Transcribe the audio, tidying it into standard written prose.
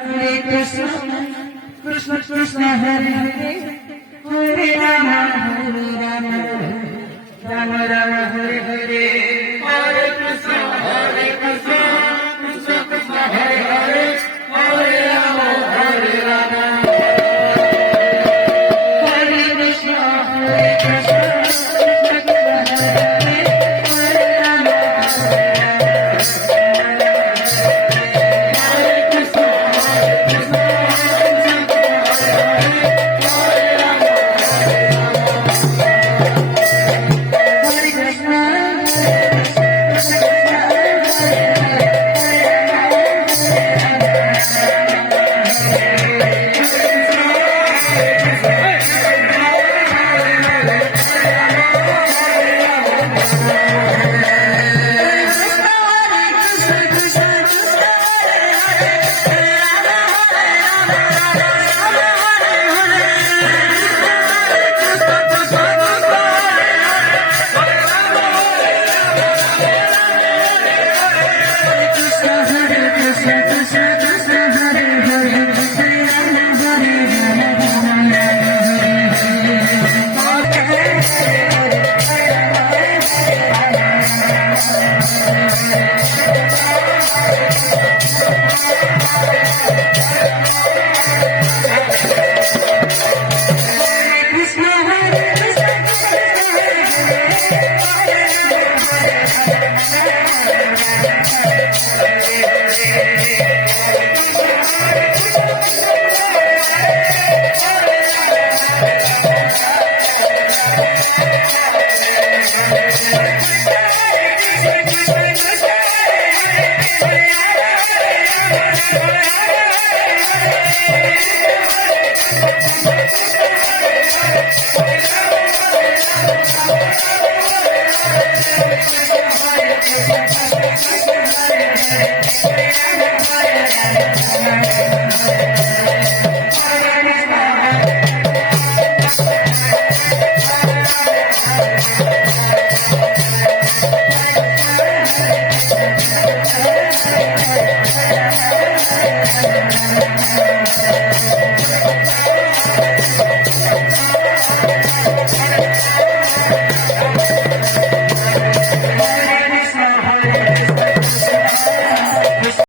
Hare Krishna, Krishna Krishna, Hare Hare, Hare Rama, Rama Rama, Hare Hare, Hare Krishna, Krishna Krishna, Hare Hare, Hare Rama, Hare Krishna, Hare Krishna, Krishna Krishna, Hare Hare, Hare Rama, Hare